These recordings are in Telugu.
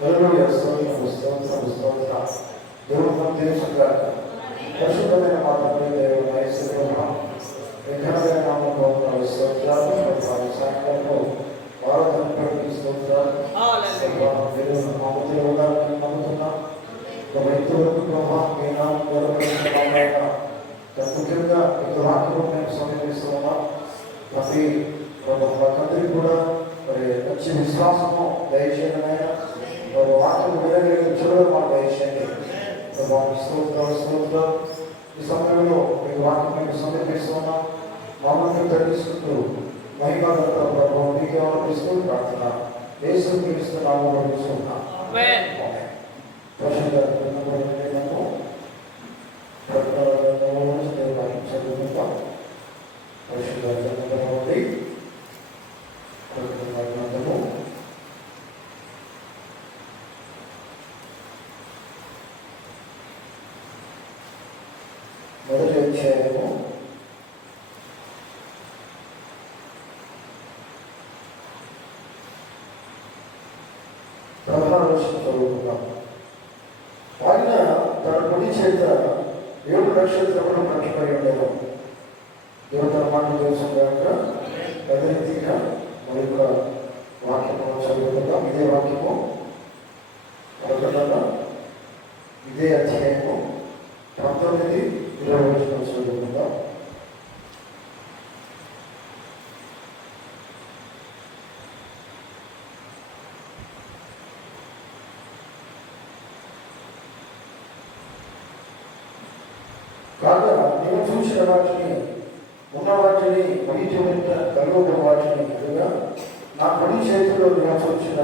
హల్లెలూయా. స్తోత్రం స్తోత్రం స్తోత్రం. దేవుడు మనం తెలుసుగాక. పరిశుద్ధమైన మాటపై దేవుని యేసుప్రభు విఘ్నమైన నామములో స్తోత్రాలు. సాయంత్రము వారధనపై స్తోత్రాలు. దేవుని నామములో ఉండాలని నమ్ముతున్నాం. ఇంతవరకు ప్రభా మీ నామం కొరకైన ముఖ్యంగా ఈ వాక్యం మేము సమర్పిస్తున్నాం. ప్రతి తండ్రి కూడా మరి మంచి విశ్వాసము దయచేయడమైనా వాక్యం వినగలిగిన చూడడం మాకు దయచేయండి. స్తోత్రం. ఈ సమయంలో మీకు వాక్యం మేము సమర్పిస్తున్నాం. మమ్మల్ని తగ్గిస్తూ మహిమగత ప్రభావం మీకే అర్పిస్తూ ప్రార్థన యేసు క్రీస్తు నామములో అడుగుతున్నాం. మొదటి అధ్యాయము 16వ వచనం చదువుకుందాం. ఆయన తన కుడి చేత 7 నక్షత్రములు పట్టుకొని ఉండేది. దేవుడు తన మాటలు తెలుసుగాక. అదే రీతిగా మరి వాక్యము చదువుకుందాం. ఇదే వాక్యము ఇదే అధ్యాయము 19, 20 వచనం చదువుకుందాం. కాగా నేను చూసిన వాటిని ఉన్న వాటిని నీటి వెంట కలుగుతున్న వాటిని ఎదుగా నా కుడి చేతిలో నేను చూసిన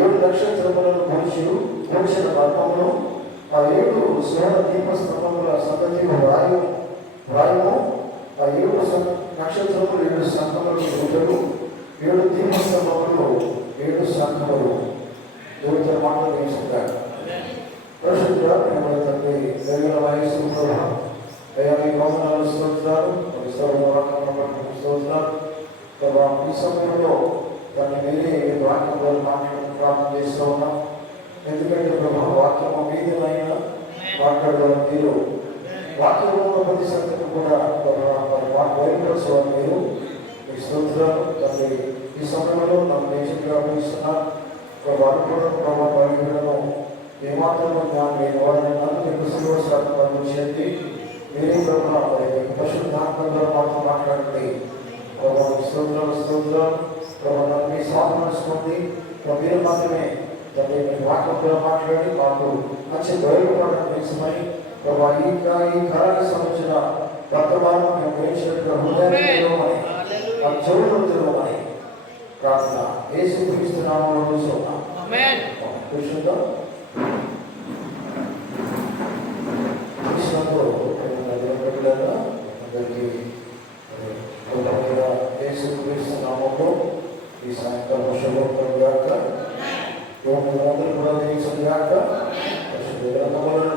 7 నక్షత్రములను పోల్చిన మర్మమును ఆ 7 స్వర్ణ దీపస్తంభముల సంగతి వ్రాయము. ఆ 7 నక్షత్రములు 7 సంఘములు గుడ్డలు, 7 దీపస్తంభములు 7 సంఘములు. దేవుడి మాటలు తెలుసుకుంటారు. పరిశుద్ధ ప్రేమ తండ్రి దైవ వయస్సు దయాన్ని వందనాలు స్తోత్రాలు. స్తోత్రాలు. ఈ సమయంలో దాన్ని మీరే వాక్యంలో మాట్లాడడం ప్రార్థన చేస్తూ ఉన్నాం. ఎందుకంటే ప్రభా వాక్యము మీదనైనా మాట్లాడడం మీరు వాక్యంలో ప్రతి సంగతి కూడా బయలుపరచేవారు మీరు. మీ స్తోత్రాలు తండ్రి. ఈ సమయంలో నన్ను నేర్చుగా పిలుస్తున్నారు. వారు కూడా ప్రభావ బయలుపడము ఏమాత్రము జ్ఞానం ఎవరైనా మీకు శిరోశాత్మను చెంది మీరే ప్రభావ పరిశుద్ధాత్మలో మాతో మాట్లాడండి. స్తోత్రాలు. ప్రభావ మీ స్వాతంత్రండి. మీరు మాత్రమే తండ్రి మీ వాక్యంలో మాట్లాడి మాకు మంచి బయలుపడడం నిజమై ప్రభావ ఈ కాలానికి సంబంధించిన వర్తమానం మేము గ్రహించినట్టుగా హృదయమని ఆ చెవులు తెరవమని ప్రార్థన యేసు క్రీస్తు నామములో చూస్తున్నాం. కూర్చుందాం. అందరికీ యేసు క్రీస్తు నామములో ఈ సాయంకాలం శుభోదయం గాక. అందరూ కూడా దీవించుగాక. గ్రంథములను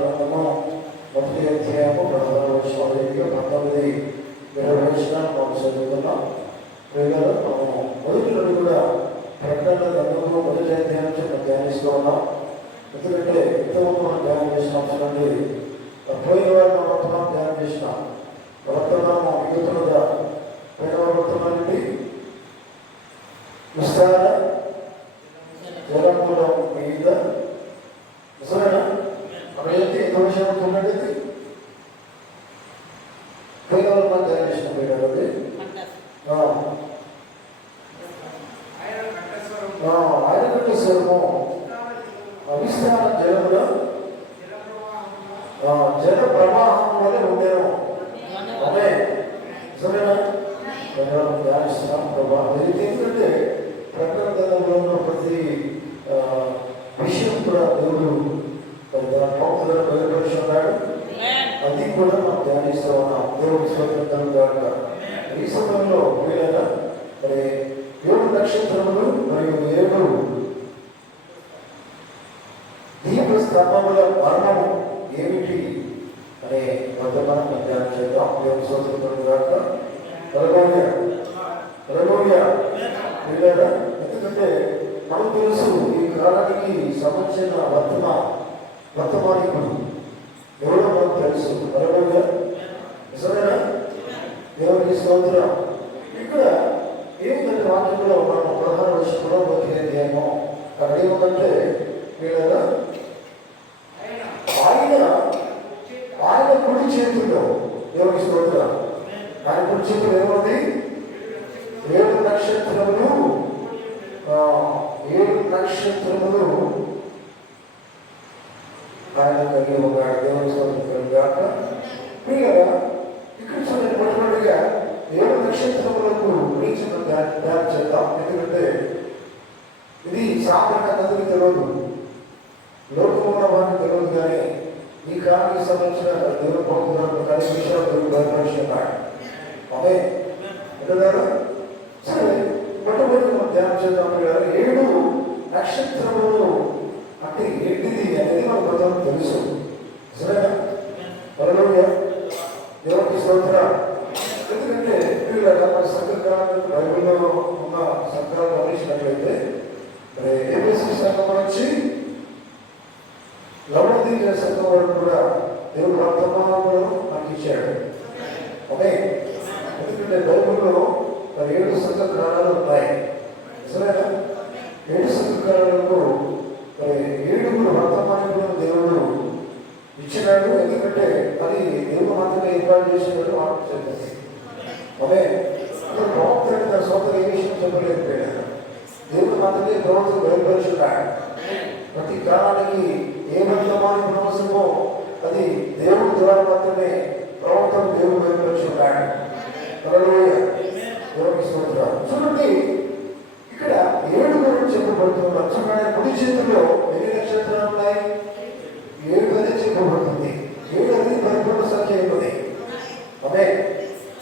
గ్రంథము మొదటి అధ్యాయము 16వ వచనం 19, 20 వచనాలు మనం చదువుతున్నాం. మనము మొదటి నుండి కూడా ప్రకటన గ్రంథంలో మొదటి అధ్యాయం నుంచి ధ్యానిస్తూ ఉన్నాం. ఎందుకంటే ఇంతకుముందు మనం ధ్యానం చేసిన అవసరం నుండి పోయిన వారిని వర్తమానం ధ్యానం చేసినాం. వర్తమానం మిగుతులుగా పోయిన వర్తమానం నుండి విస్తార జలముల మీద నిజమేనా? అక్కడ ఏంటి ఎంత విషయం ఉన్నది పోయిన వర్తమానం ధ్యానం చేసిన పోయినది ఆయన కట్టేశ్వరము విస్తార జలముల జల ప్రవాహం వల్ల ఉండేను. అదే నిజమేనా? ధ్యానిస్తున్నాం ప్రభావం. ఎందుకంటే ప్రకటన గ్రంథంలో ఉన్న ప్రతి విషయం కూడా దేవుడు భక్తులను బయలుపరిచి ఉన్నాడు. అది కూడా మనం ధ్యానిస్తూ ఉన్నాం. దేవుడి స్వతంత్రం కాక ఈ సమయంలో వీళ్ళైనా మరి 7 నక్షత్రములు మరియు 7 దీప స్తంభముల మర్మము ఏమిటి అనే వర్తమానం ధ్యానం చేద్దాం. దేవుడి స్వతంత్రం కాక. హల్లెలూయా. ఎందుకంటే మనకు తెలుసు ఈ కాలానికి సంబంధించిన వర్తమానికుడు ఎవరో మనకు తెలుసు. బలముగా నిజమేనా? దేవునికి స్తోత్రం. ఇక్కడ ఏమిటంటే వాక్యంలో మనం 16వ వచనంలో బతికేదేమో అక్కడ ఏముందంటే వీళ్ళ ఆయన కుడి చేతుల్లో దేవునికి స్తోత్రం. ఆయన కుడి చేతులు ఏముంది? 7 నక్షత్రములు ఆయన కలిగి ఉన్నాడు. దేవుని స్తోత్రం కాక ప్రియులారా, ఇక్కడ చూడండి, మొట్టమొదటిగా 7 నక్షత్రములకు గురించి ధ్యానం చేద్దాం. ఎందుకంటే ఇది సాధారణ అందరికీ తెలియదు, లోకంలో వారికి తెలియదు. కానీ ఈ కాలానికి సంబంధించిన దేవుని భక్తులకు కానీ విషయాలు దేవుడు బయలుపరుస్తున్నాడు. అదే అంటున్నారు. సరే, మొట్టమొదటి మనం ధ్యానం చేద్దాం. 7 నక్షత్రములు అంటే ఏంటిది అనేది మనకు ప్రజలకు తెలుసు. సరేనా? హల్లెలూయా, దేవునికి స్తోత్రం. ఎందుకంటే మన సంఘకాలను బైబిల్లో ఉన్న సంఘాలు గమనించినట్లయితే ఏబిసి సంఘం నుంచి లవోదికీయ సంఘం వరకు కూడా దేవుడు వర్తమానంలో మనకి ఇచ్చాడు. అదే ఎందుకంటే బైబిల్లో 7 సంఘకాలు ఉన్నాయి. సరేనా? 7 సంఘకాలకు 7 వర్తమానికులను దేవుడు ఇచ్చినాడు. ఎందుకంటే అది దేవుడు మాత్రమే ఏర్పాటు చేసినట్టు మనకు చెప్తుంది. అదే ప్రవక్త తన సొంత ఏ విషయం చెప్పలేకపోయాడు. దేవుడు మాత్రమే ప్రవక్త బయలుపరుచున్నాడు. ప్రతి కాలానికి ఏ వర్తమానికుడు అవసరమో అది దేవుడి ద్వారా మాత్రమే ప్రవక్తను దేవుడు బయలుపరుచున్నాడు. హల్లెలూయా, దేవునికి స్తోత్రం. చూడండి, ఇక్కడ 7 గురించి చెప్పబడుతున్నారు. చూడండి, కుడి చేతిలో ఎన్ని నక్షత్రాలు ఉన్నాయి? 7 అనేది చెప్పబడుతుంది. 7 అనేది పరిపూర్ణ సంఖ్య అయిపోయింది. అదే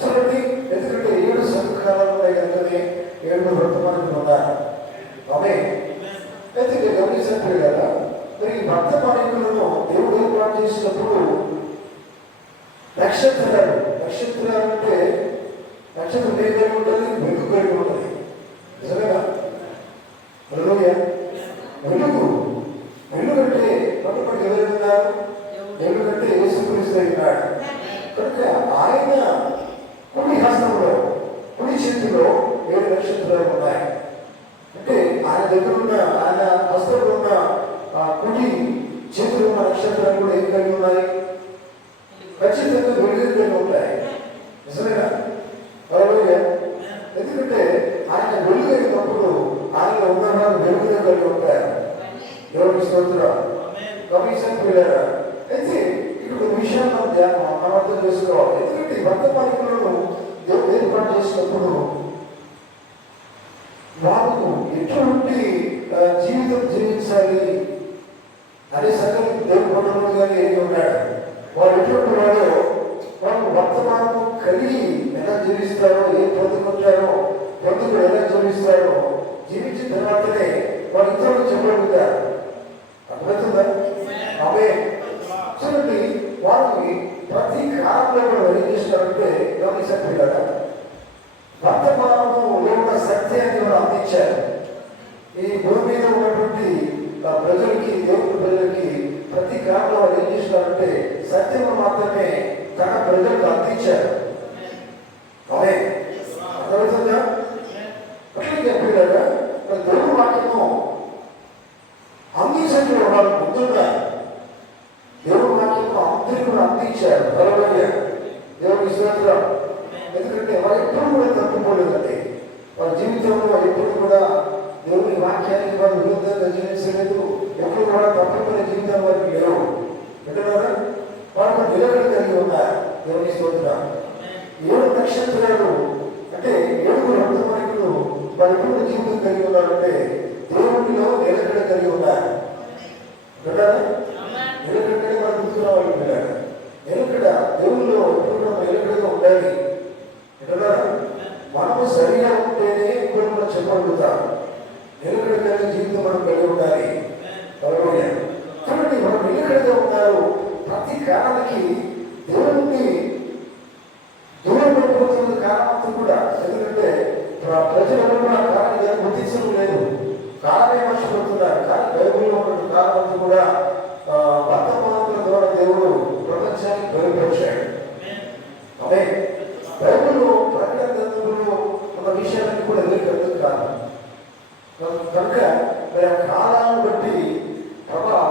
చూడండి, ఎందుకంటే 7 సంఘకాలు ఉన్నాయి కనుకనే 7 వర్తమానికులు ఉన్నారు. అదే అయితే గమనించినట్టు కదా, మరి వర్తమానికులను దేవుడు ఏర్పాటు చేసినప్పుడు నక్షత్రాలు అంటే నక్షత్రం ఏ కలిగి ఉంటుంది? వెలుగు కలిగి ఉంటుంది. నిజమేనా? హల్లెలూయా. వెలుగు అంటే మొట్టమొదటి ఎవరైనా వెలుగంటే యేసుక్రీస్తు అయినాడు కనుక ఆయన కుడి హస్తంలో కుడి చేతిలో 7 నక్షత్రాలు ఉన్నాయి. అంటే ఆయన దగ్గర ఉన్న ఆయన హస్తంలో ఉన్న కుడి చేతిలో ఉన్న నక్షత్రాలు కూడా ఏం కలిగి ఉన్నాయి? ఖచ్చితంగా వెలుగు కలిగి ఉంటాయి. నిజమేనా? హల్లెలూయా. ఎందుకంటే ఆయన వెలుగు అయినప్పుడు ఆయన ఉన్నవారు వెలుగునే కలిగి ఉంటారు. దేవునికి స్తోత్రం. గమనించారా? అయితే ఇక్కడ విషయాన్ని మనం అర్థం చేసుకోవాలి. ఎందుకంటే ఈ వర్తమానికులను దేవుడు ఏర్పాటు చేసినప్పుడు వాళ్ళకు ఎటువంటి జీవితం జీవించాలి అనే సంగతి దేవుడు పనులు కానీ ఏమి ఉన్నాడు. వాళ్ళు ఎటువంటి వాడో వాళ్ళు వర్తమానం కలిగి ఎలా జీవిస్తారో, ఏ పొందుకుంటారో, పొందుకుని ఎలా జీవిస్తారో, జీవించిన తర్వాతనే వాళ్ళు ఇతరులు చెప్పగలుగుతారు. అర్థమవుతుందా? అవే చూడండి, వాళ్ళకి ప్రతి కాలంలో కూడా ఏం చేస్తారంటే గమనించండి కదా, వర్తమానము ఉన్న సత్యాన్ని వాళ్ళు అందించారు. ఈ భూమి మీద ఉన్నటువంటి ప్రజలకి, దేవుడి ప్రజలకి ప్రతి కాలంలో వాళ్ళు ఏం చేస్తారంటే సత్యము మాత్రమే తన ప్రజలకు అందించారు. అవే అర్థమవుతుందా? అట్లా చెప్పారా? దేవుడి వాక్యము అందించండి. వాళ్ళు ముందుగా దేవుడి వాక్యము అందరికీ కూడా అందించారు. హల్లెలూయా, దేవునికి స్తోత్రం. ఎందుకంటే వాళ్ళు ఎప్పుడు కూడా తప్పిపోలేదండి. వాళ్ళ జీవితంలో ఎప్పుడు కూడా దేవుని వాక్యానికి వాళ్ళు విరుద్ధంగా జీవించలేదు. ఎప్పుడు కూడా తప్పిపోయిన జీవితం వారికి లేవు. వింటున్నారా? వాళ్ళు నిలకడ కలిగి ఉన్నారు. దేవునికి స్తోత్రం. 7 నక్షత్రాలు అంటే 7 వర్తమానికులు వాళ్ళు ఎప్పుడు జీవితం కలిగి ఉన్నారంటే దేవుడిలో నిలకడ కలిగి ఉన్నారు. వింటారా? నిలకడ మనం గుర్తురావాలి. పిల్లలు నిలకడ దేవుల్లో ఎప్పుడు మనం నిలకడగా ఉండాలి. వింటున్నారా? మనము సరిగా ఉంటేనే ఇప్పుడు మనం చెప్పగలుగుతాం. నిలకడ కలిగి జీవితం మనం కలిగి ఉండాలి. చూడండి, మనం నిలకడగా ఉన్నారు. ప్రతి కాలానికి దేవుడిని దూరం పడిపోతున్న కారణం కూడా. ఎందుకంటే ప్రజలు కూడా కాలాన్ని గుర్తించడం లేదు. కాలమే మర్చిపోతున్నారు. కానీ బైబిల్లో ఉన్న కాలం కూడా వర్తమానుల ద్వారా దేవుడు ప్రపంచానికి బయలుపరిచాడు. అదే బైబిల్లో ప్రకటన గ్రంథంలో ఉన్న విషయాలన్నీ కూడా ఎవరికి అర్థం కాదు. కనుక మరి ఆ కాలాన్ని బట్టి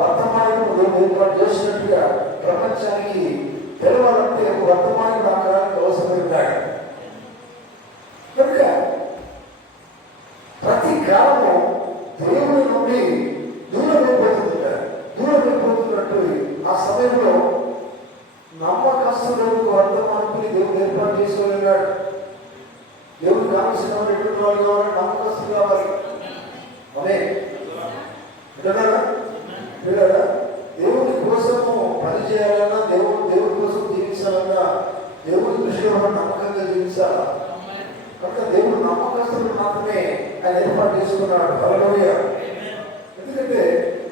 వర్తమానం దేవుడు ఏర్పాటు చేసినట్టుగా ప్రపంచానికి తెలవాలంటే ఒక వర్తమానం ఆ కాలానికి అవసరమై ఉన్నాడు. కనుక ప్రతి కాలము దేవుని నుండి దూరం అయిపోతున్నట్టు ఆ సమయంలో నమ్మకస్తులకు వర్తమానాన్ని దేవుడు ఏర్పాటు చేసుకోలేనాడు. దేవుడు కావాల్సిన ఎటువంటి వాళ్ళు కావాలి? నమ్మకస్తులు కావాలి. అదే పిల్లరా, దేవుడి కోసము పని చేయాలన్నా, దేవుడి కోసం జీవించాలన్నా దేవుడి దృష్టిలో నమ్మకంగా జీవించాలా. కనుక దేవుడు నమ్మకస్తులు మాత్రమే ఆయన ఏర్పాటు చేసుకున్నాడు. హల్లెలూయా. ఎందుకంటే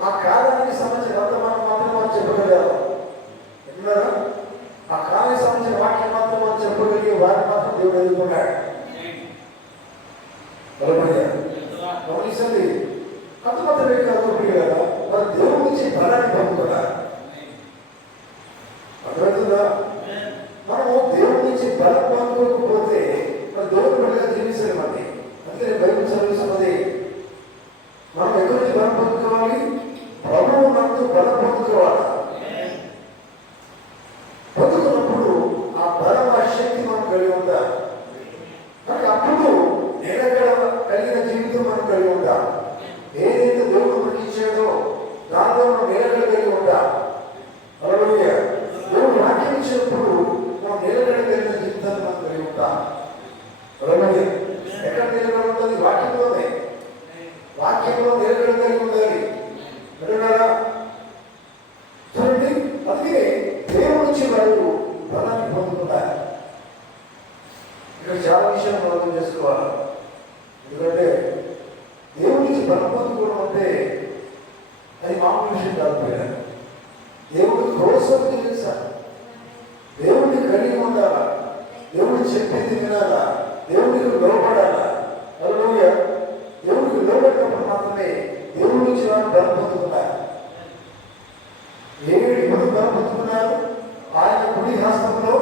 ఆ కాలానికి సంబంధించిన వర్తమానం మాత్రం వాళ్ళు చెప్పగలిగారు. విన్నారా? ఆ కాలానికి సంబంధించిన వాక్యం మాత్రం వాళ్ళు చెప్పగలిగే వారిని మాత్రం దేవుడు ఎదుర్కొన్నాడు. హల్లెలూయా. గమనించండి, అంత మాత్రమే కాదు కదా, మరి దేవుడి నుంచి బలాన్ని పొందుకున్నారు. అర్థమవుతుందా? మనము దేవుడి నుంచి బలం పొందుకోకపోతే మరి దేవుడు బిడ్డగా జీవించలేమండి. అందుకని బైబిల్ చదివిస్తున్నది మనం ఎక్కడి నుంచి బలం పొందుకోవాలి? ప్రభువు నందు బలం పొందుకోవాలి. పొందుకున్నప్పుడు ఆ బలం ఆ శక్తి మనం కలిగి ఉంటాం. కానీ అప్పుడు నిలకడ కలిగిన జీవితం మనం కలిగి ఉంటాం. ఏదైతే దేవుడు మనకి ఇచ్చాడో దానిలో మనం నిలకడ కలిగి ఉంటాం. హల్లెలూయా. దేవుడు వాక్యం ఇచ్చినప్పుడు మనం నిలకడ కలిగిన జీవితాన్ని మనం కలిగి ఉంటాం. హల్లెలూయా. ఎక్కడ నిలకడ ఉంటుంది? వాక్యంలోనే. వాక్యంలో నిలకడ కలిగి ఉండాలి. విన్నారా? చూడండి, అందుకే దేవుడి నుంచి వారు బలాన్ని పొందుతున్నారు. ఇక్కడ చాలా విషయాలు మనం అర్థం చేసుకోవాలి. ఎందుకంటే దేవుడి నుంచి బలం పొందుకోవడం అంటే అది మామూలు విషయం కాదు. దేవుడి కోసం జీవించాలి, దేవుడిని కలిగి ఉండాలా, దేవుడు చెప్పింది వినాలా, దేవుడికి లోపడాలా. హల్లెలూయా. దేవుడికి లోపడినప్పుడు మాత్రమే దేవుడి నుంచి వారు బలం పొందుతున్నారు. ఎవరు బలం పొందుతున్నారు? ఆయన కుడి హస్తంలో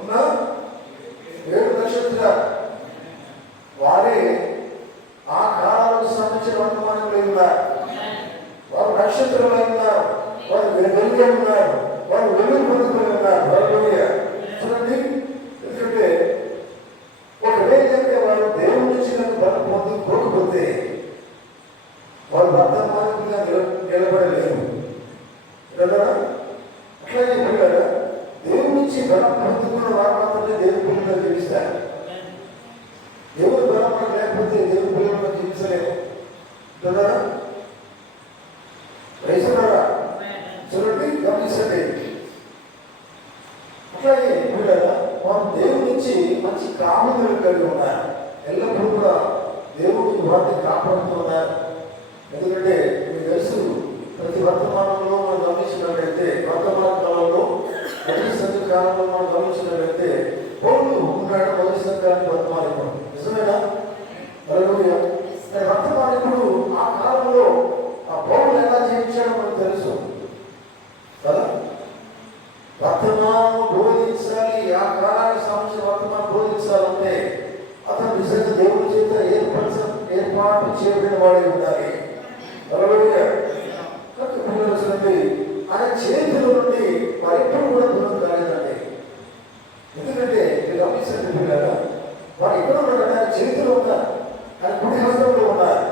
ఉన్న 7 నక్షత్రాలు వారే ఆ కాలాలకు సంబంధించిన వర్తమానంలో ఉన్నారు. వారు నక్షత్రంలో ఉన్నారు, వారు వెలుగులో ఉన్నారు, వారు వెలుగు పొందుకొని ఉన్నారు. హల్లెలూయా. చూడండి, ఎందుకంటే ఒకవేళ వారు దేవుడి నుంచి బలం పొందుకోకపోతే వారు వర్తమానంగా నిలబడలేరు. అట్లాగే పిల్లలు దేవుడి నుంచి బలం పొందుకున్న వారు మాత్రమే దేవుడి పిల్లలుగా జీవిస్తారు. దేవుడి బలం లేకపోతే దేవుడి పిల్లలుగా జీవించలేము. చూడండి, గమనించండి. అట్లాగే పిల్లలు వారు దేవుడి నుంచి మంచి కాములు కలిగి ఉన్నారు. ఎల్లప్పుడూ కూడా దేవుడి వారిని కాపాడుతూ ఉన్నారు. ఎందుకంటే మీకు తెలుసు, ప్రతి వర్తమానంలో మనం గమనించినట్లయితే, వర్తమాన కాలంలో మొదటి సంఘ కాలంలో మనం గమనించినట్లయితే పౌలు ఉన్నాడు. మొదటి సంఘానికి వర్తమానికుడు. నిజమేనా? హల్లెలూయా. వర్తమానికుడు ఆ కాలంలో ఆ పౌలు ఎలా జీవించాడో మనకు తెలుసు కదా. వర్తమానం బోధించాలి, ఆ కాలానికి సంబంధించిన వర్తమానం బోధించాలంటే అతను నిజంగా దేవుడి చేత ఏర్పాటు చేయబడిన వాడే ఉండాలి. హల్లెలూయా. ఆయన చేతుల నుండి వారు ఎప్పుడు కూడా దూరం కాలేదండి. ఎందుకంటే మీరు గమనించండి పిల్లలు, వారు ఎక్కడ ఉన్నారంటే ఆయన చేతులు ఉన్నారు, ఆయన కుడి హస్తంలో ఉన్నారు.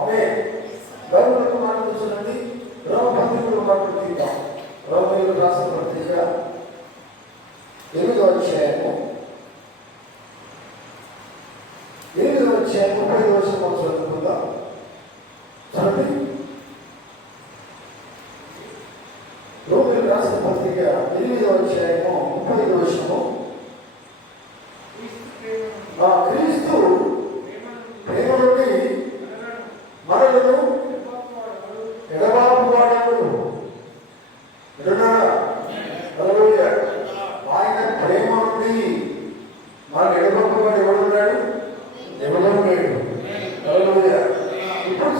ఆమె బైబిల్ మాట్లాడుతుందండి. రోమపత్రికలు మాట్లాడుతున్నాం. రోమపత్రికలు రాసిన పత్రిక 8వ అధ్యాయము 35వ వచనం మనం చదువుకుందాం. చూడండి, రోమపత్రికలు రాసిన పత్రిక 8వ అధ్యాయము 35వ వచనము. క్రీస్తు ప్రేమ నుండి మనలను ఎడబాపు వాడెవడు? ఆయన ప్రేమ నుండి మన ఎడబాపు వాడు ఎవడున్నాడు? ఎవరు లేడు. హల్లెలూయా. ఇప్పుడు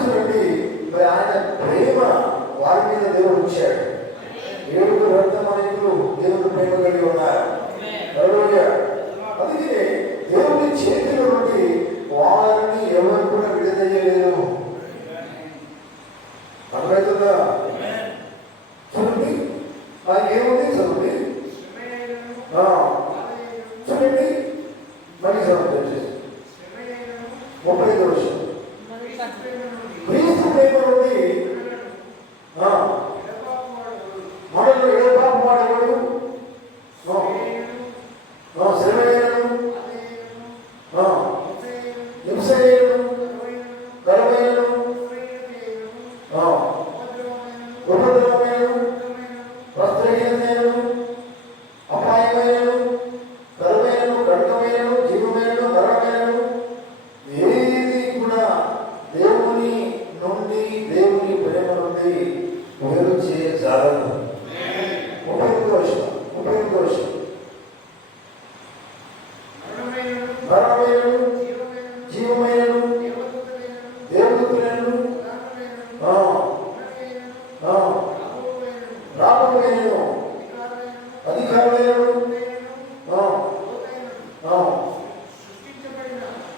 ఎవరు కూడా విడదయ్యలేరు. అర్థమవుతుందా? చూడండి, ఏముంది చదువుంది చూడండి, మళ్ళీ చదువు వచ్చేసి 35 వర్షం. క్రీస్తు ప్రేమ నుండి మనలో ఏ పాపం వాడేవాడు శ్రమయ్యను, హింసయ్యను, గర్వయ్యను, ఉపద్రవమైనను, వస్త్రహీనమైనను, అపాయమైనను, కరువైనను, ఖడ్గమైనను, జీవమైనను, మరణమైనను ఏది కూడా దేవుని నుండి, దేవుని ప్రేమ నుండి వేరు చేయజాలదు. 35వ వచనం. మరణమైనను, జీవమైనను, దేవదూతలైనను, రాబోయైనను, అధికారులైనను,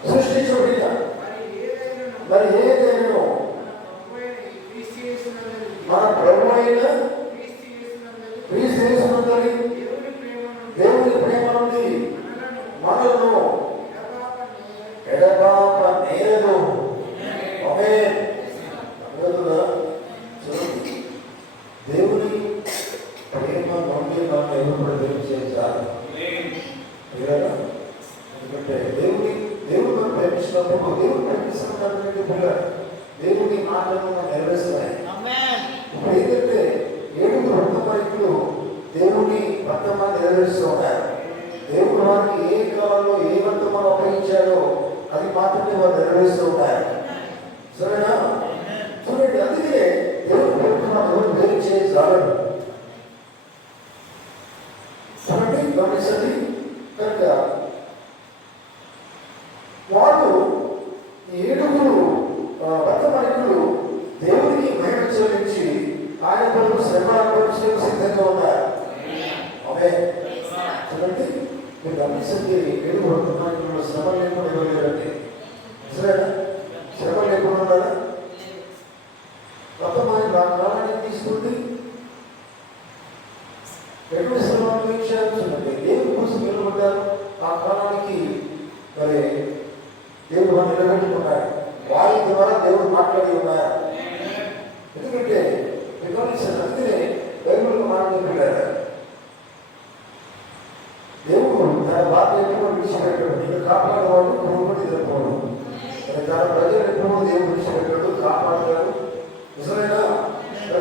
సృష్టించబడిన మరి ఏదైనా మన ప్రభు అయిన క్రీస్తు యేసునందలి దేవుని ప్రేమ నుండి మనలను ఎడబాప నేరదు. ఆమేన్. దేవుని ప్రేమ నుండి మనం ఎవరు చేయాలి? ఎందుకంటే దేవుడు ప్రేమించినప్పుడు దేవుడు ప్రేమిస్తున్నటువంటి దేవుని మాటలను నెరవేరుస్తాయి. ఇప్పుడు ఏంటంటే 7 వర్తమానికులు దేవుని వర్తమాన్ని నెరవేరుస్తూ ఉన్నారు. దేవుడు వారికి ఏ కాలంలో ఏ వర్తమానం అప్పగించాడో అది మాత్రమే వారు నెరవేరుస్తూ ఉన్నారు. సరేనా? చూడండి, అందుకే దేవుడు వర్తమానం ఎవరు వేరు చేయజాలరు. చూడండి, గమనించండి. కనుక వారు 7 వర్తమానికులు దేవునికి మహిమ చెల్లించి ఆయన కొరకు శ్రమ అనుభవించడానికి సిద్ధంగా ఉన్నారు. ఆమేన్. చూడండి, మీరు గమనించండి, 7 వర్తమానికులు శ్రమ లేకుండా ఇవ్వలేరండి. సరేనా? శ్రమ లేకుండా ఉన్నారా? వర్తమానం ఆ కాలాన్ని తీసుకుంది ఎటువంటి శ్రమ అనుభవించారు. చూడండి, దేవుని కోసం నిలబడ్డారు. ఆ కాలానికి మరి దేవుడు వారిని నిలబెట్టుకున్నాడు. వారి ద్వారా దేవుడు మాట్లాడి ఉన్నారు. ఎందుకంటే అందుకనే బైబిల్ మాట్లాడుతున్నాడు, దేవుడు తన బాధ్యత ఎప్పుడు విడిచిపెట్టాడు. నిన్ను కాపాడేవాడు ప్రభుత్వం ఎదుర్కోడు. తన ప్రజలు ఎప్పుడు దేవుడు విడిచిపెట్టాడు, కాపాడాడు. నిజమైనా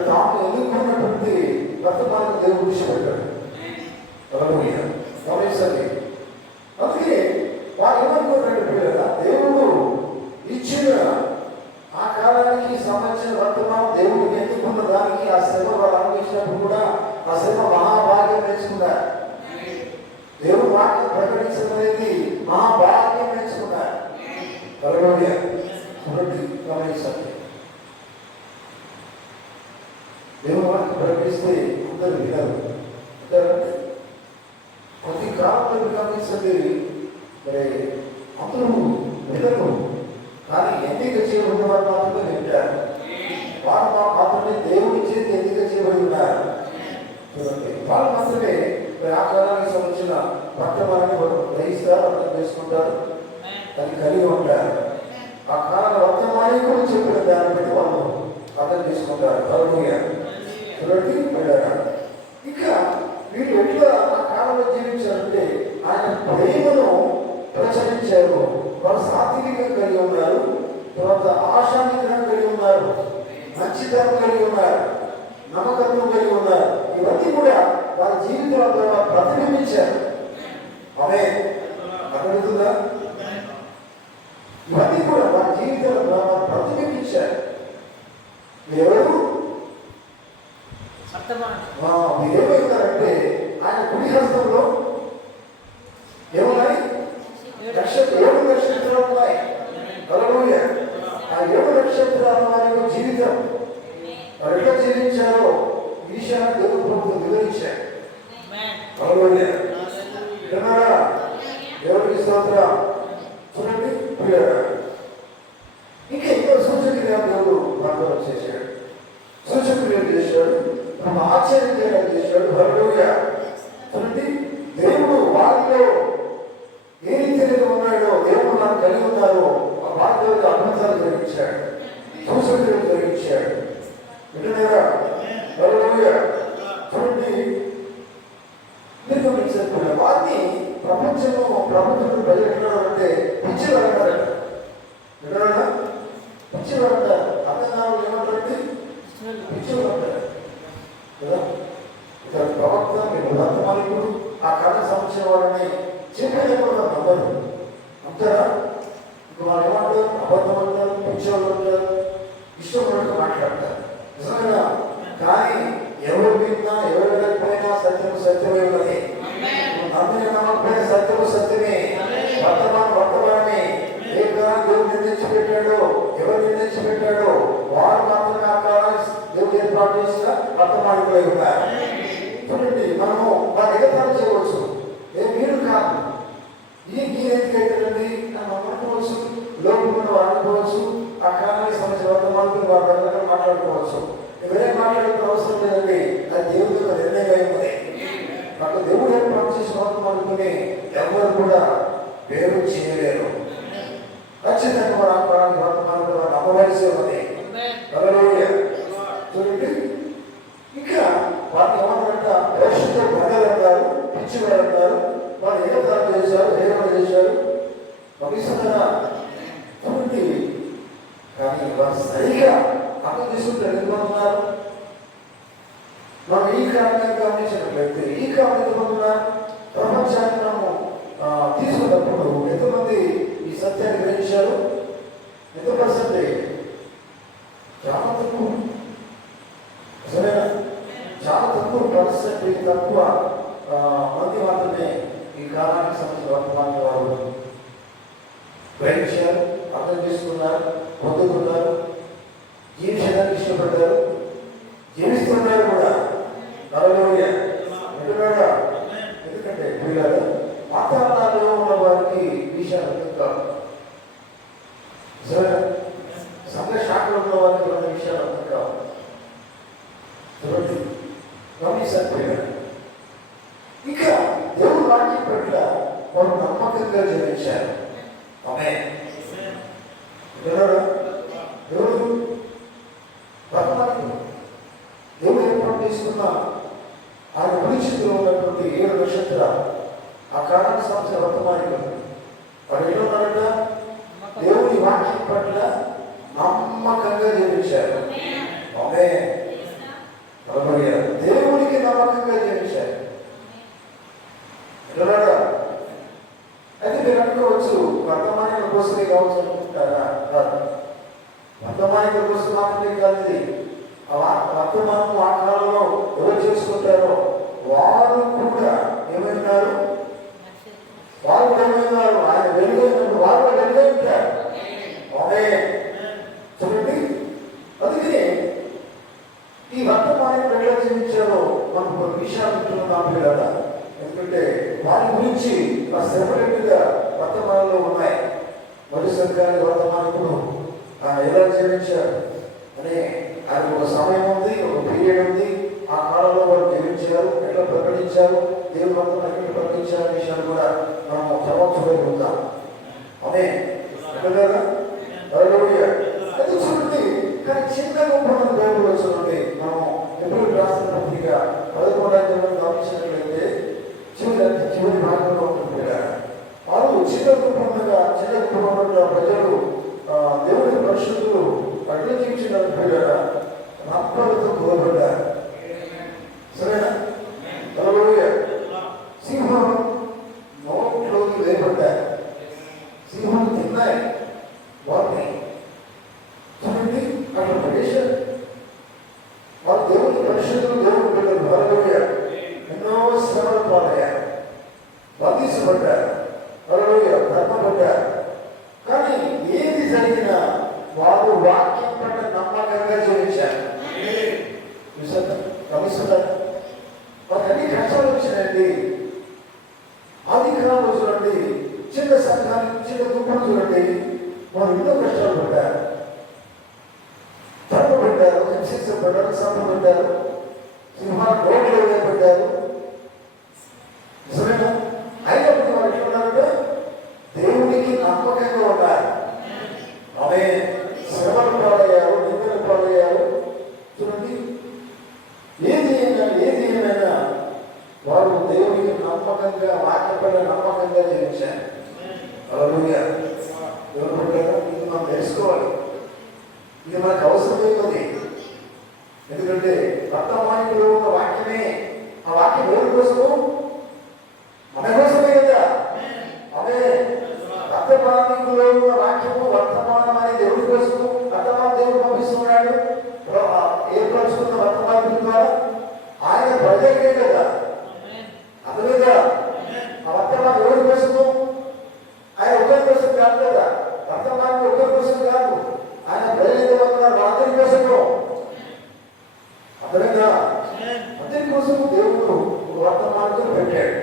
తాము ఎదుర్కొన్నటువంటి వర్తమానం దేవుడు విడిచిపెట్టాడు. గమనించండి. అందుకే వారు ఏమనుకుంటారు పిల్లల, దేవుడు ఇచ్చిన ఆ కాలానికి సంబంధించిన వర్తమానం దేవుడికి ఎందుకున్న దానికి ఆ శ్రమ వారు అనుభవించినప్పుడు కూడా ఆ శ్రమ మహాభాగ్యం నేర్చుకున్నారు. దేవుడు వాక్యం ప్రకటించడం అనేది మహాభాగ్యం నేర్చుకున్నారు. చూడండి, గమనించండి. దేవుడు వాక్యం ప్రకటిస్తే అందరూ వినరు. ప్రతి కాలంలో గమనించండి, మరి అందరూ వినరు. కానీ ఎన్నిక చేయబడిన వారు మాత్రమే వింటారు. వారు మాత్రమే దేవుడి చేతి ఎన్నిక చేయబడి ఉన్నారు. చూడండి, వారు మాత్రమే ఆ కాలానికి సంబంధించిన వర్తమానాన్ని గ్రహిస్తారు, అర్థం చేసుకుంటారు, అది కలిగి ఉంటారు. ఆ కాల వర్తమానికులు చెప్పిన దాన్ని బట్టి వాళ్ళు అర్థం చేసుకుంటారు. చూడండి, ఇంకా వీళ్ళు ఎట్లా ఆ కాలంలో జీవించారంటే ఆయన ప్రేమను ప్రచురించారు. వారు సాత్వికంగా కలిగి ఉన్నారు, తర్వాత ఆశానిగ్రహం కలిగి ఉన్నారు, మంచితనం కలిగి ఉన్నారు, నమ్మకత్వం కలిగి ఉన్నారు. ఇవన్నీ కూడా వారి జీవితాల ద్వారా ప్రతిబింబించారు. ఆమేన్. అర్థమవుతుందా? ఇవన్నీ కూడా వారి జీవితాల ద్వారా ప్రతిబింబించారు. ఎవరు మీరేమవుతారంటే ఆయన కుడి హస్తంలో ఏమున్నాయి? 7 నక్షత్రాలు ఉన్నాయి. ఆ 7 నక్షత్రాల వారి యొక్క జీవితం వారు ఎట్లా జీవించారో ఈ విషయాన్ని దేవుడు ప్రభుత్వం వివరించారు. దేవుడికి స్తోత్రం. చూడండి, ఆశ్చర్యకరంగా చేశాడు. హల్లెలూయా. చూడండి, దేవుడు వారిలో ఏ రీతిగా ఉన్నాడో, దేవుడు నాకు కలిగి ఉన్నారో ఆ వారిలో అద్భుతాలు జరిగించాడు, సూచనలు జరిగించాడు. వింటున్నారా? హల్లెలూయా. చూడండి, మీరు గమనించారు, వారిని ప్రపంచంలో ప్రజలు అంటే పిచ్చివారంటారు. వింటున్నారా? పిచ్చివారంటారు. అర్థనాలు ఏమంటారంటే పిచ్చివారంటారు కదా. ఇక్కడ ప్రవక్త, మీరు వర్తమానికుడు ఆ కథ సంవత్సరం వారిని చెప్పేది కూడా నమ్మరు అంటారా? ఇప్పుడు వాళ్ళు ఏమంటారు? అబద్ధం అంటారు, పిచ్చోళ్ళు అంటారు, ఇష్టం ఉన్నట్టు మాట్లాడతారు. నిజమేనా? కానీ ఎవరు విన్నా ఎవరు వెళ్ళిపోయినా సత్యం సత్యమే ఉన్నది. నమ్మిన నమ్మకపోయిన సత్యము సత్యమే, వర్తమానమే. ఏ కాలం దేవుడు నిర్ణయించిపెట్టాడో, ఎవరు నిర్ణయించిపెట్టాడో వారు మాత్రమే ఆ కాలం దేవుడు ఏర్పాటు చేసిన వర్తమానికులై ఉన్నారు. చూడండి, మనము వారు ఎగతాళి చేయవచ్చు. మీరు కాదు, మీరెందుకైతారండి అని అనుకోవచ్చు, లోపల అనుకోవచ్చు. ఆ కాలానికి సంబంధించిన వర్తమానికులు వారు మాట్లాడుకోవచ్చు. ఎవరైనా మాట్లాడుకునే అవసరం లేదండి. అది దేవుడి యొక్క నిర్ణయం ఉంది. అక్కడ దేవుడు ఏర్పాటు చేసిన వర్తమానికుని ఎవరు కూడా వేరు చేయలేరు. ఖచ్చితంగా వర్తమానం నమ్మవలసి ఉంది. హల్లెలూయా. చూడండి, ఇంకా వారిని ఏమన్నారంట? పరిశుద్ధ ప్రజలు అంటారు, పిచ్చివారు అంటారు. వారు ఏకతాలు చేశారు, ఏమైనా చేశారు భవిష్యత్తుగా. చూడండి, కానీ వారు సరిగా అర్థం చేసుకుంటే ఎందుకున్నారు? మనం ఈ కారణంగా గమనించినట్లయితే ఈ కారణం ఎందుకున్నారు? ప్రపంచాన్ని మనము తీసుకున్నప్పుడు ఎంతమంది ఈ సత్యాన్ని గ్రహించారు? ఎంత పర్సెంటేజ్? చాలా తక్కువ. సరేనా? చాలా తక్కువ పర్సెంటేజ్, తక్కువ మంది మాత్రమే ఈ కాలానికి సంబంధించిన వర్తమాన వారు గ్రహించారు, అర్థం చేసుకున్నారు, పొందుకున్నారు, జీవించడానికి ఇష్టపడ్డారు, జీవిస్తున్నారు కూడా. హల్లెలూయా. వింటున్నారా? ఎందుకంటే పిల్లలు వాతావరణాల్లో ఉన్న వారికి విషయాలు అర్థం కాదు. సరేనా? సంఘ శాఖలో ఉన్న వారికి ఉన్న విషయాలు అర్థం కావు. చూడండి, గమనించారు. ఇక దేవుడు వాక్యం పట్ల వారు నమ్మకంగా జీవించారు. ఆమేన్. దేవుడు వర్తమానికుడు, దేవుడు ఏర్పాటు చేసుకున్న ఆయన పరిస్థితిలో ఉన్నటువంటి 7 నక్షత్రాలు ఆ కాలానికి సంబంధించిన వర్తమానికులు వాడు ఏమన్నారట? దేవుడి వాక్యం పట్ల నమ్మకంగా జీవించారు. ఆమేన్. హల్లెలూయా. దేవుడికి నమ్మకంగా జీవించారు. అయితే మీరు అనుకోవచ్చు, వర్తమానికుల కోసమే కావచ్చు అనుకుంటారా? వర్తమానికుల కోసం మాత్రమే కాదు ఇది. వర్తమానం ఆ కాలంలో ఎవరు చేసుకుంటారో వారు కూడా ఏమైనారు? వారు కూడా ఏమైనారు? ఆయన వెలుగైనప్పుడు వారు కూడా వెలుగై ఉంటారు. ఆమేన్. చూడండి, అందుకనే ఈ వర్తమానికులు ఎలా జీవించారో మనం కొన్ని విషయాలు వింటున్నాం కదా. ఎందుకంటే వారి గురించి సెపరేట్గా వర్తమానంలో ఉన్నాయి. మొదటి సంఘానికి వర్తమానికుడు ఎలా జీవించారు అనే ఆయన ఒక సమయం ఉంది, ఒక పీరియడ్ ఉంది. ఆ కాలంలో వారు జీవించారు, ఎట్లా ప్రకటించారు, దేవుడు వర్తమానం ఎట్లా ప్రకటించారు అనే విషయాలు కూడా మనం చదవచ్చు ఉందాం. ఆమేన్. అది చూడండి, కానీ చిన్న గొప్ప బైబుల్ వచ్చి మనం ఎప్పుడు రాసిన పత్రిక 11వ అధ్యాయం గమనించినట్లయితే చివరి భాగంలో ఉంటుంది కదా. వారు చిన్న కుటుంబంగా ప్రజలు దేవుడి పరిశుద్ధులు అట్లా జీవించినట్టు కదా నమ్మలతో గోబడ్డారు. సరేనా? హల్లెలూయా. సింహం నోట్లోకి వేయబడ్డారు, సింహం తిన్నాయి వారిని. చూడండి, అక్కడ పడేశారు. వారు దేవుడి పరిశుద్ధులు, దేవుడు బిడ్డలు. హల్లెలూయా. ఎన్నో శ్రమలు పాలయ్యారు, బంధించబడ్డారు. హల్లెలూయా. ధర్మపడ్డారు. కానీ ఏది జరిగినా వారు వాక్యం పట్ల నమ్మకంగా జీవించారు. గమనిస్తున్నారు? వారికి అన్ని కష్టాలు వచ్చినాయండి. ఆది కాలంలో చూడండి, చిన్న సంఘానికి చిన్న దుఃఖం చూడండి, వారు ఎన్నో కష్టాలు పడ్డారు, ధర్మపడ్డారు, హింసించబడ్డారు, సంపబడ్డారు. సింహాలు నోట్లో వేయబడ్డారు. నిజమేనా? అయినప్పటికీ వారు ఎట్లున్నారంటే దేవునికి నమ్మకంగా ఉన్నారు. ఆమె శ్రమలు పాలయ్యారు, నిందలు పాలయ్యారు. చూడండి, ఏది ఏమైనా వారు దేవునికి నమ్మకంగా, వాక్యపైన నమ్మకంగా జీవించారు. హల్లెలూయా. దేవుని బిడ్డలారా, ఇది మనం తెలుసుకోవాలి. ఇది మనకు అవసరమైనది. ఎందుకంటే వర్తమానికులో ఉన్న వాక్యమే, ఆ వాక్యం ఎవరి కోసము? మన కోసమే కదా. అదే వర్తమానికులో ఉన్న వాక్యము, వర్తమానం అనేది ఎవరి కోసము? వర్తమానం దేవుడు పంపిస్తున్నాడు. ఏర్పరుచుకున్న వర్తమానం ద్వారా ఆయన ప్రజలకే కదా. అదేవిధంగా ఆ వర్తమానం ఎవరి కోసము? ఆయన ఒకరి కోసం కాదు కదా. వర్తమానం ఒకరి కోసం కాదు, ఆయన ప్రజలు అందరి కోసము. అదేవిధంగా అందరి కోసము దేవుడు వర్తమానం పెట్టాడు.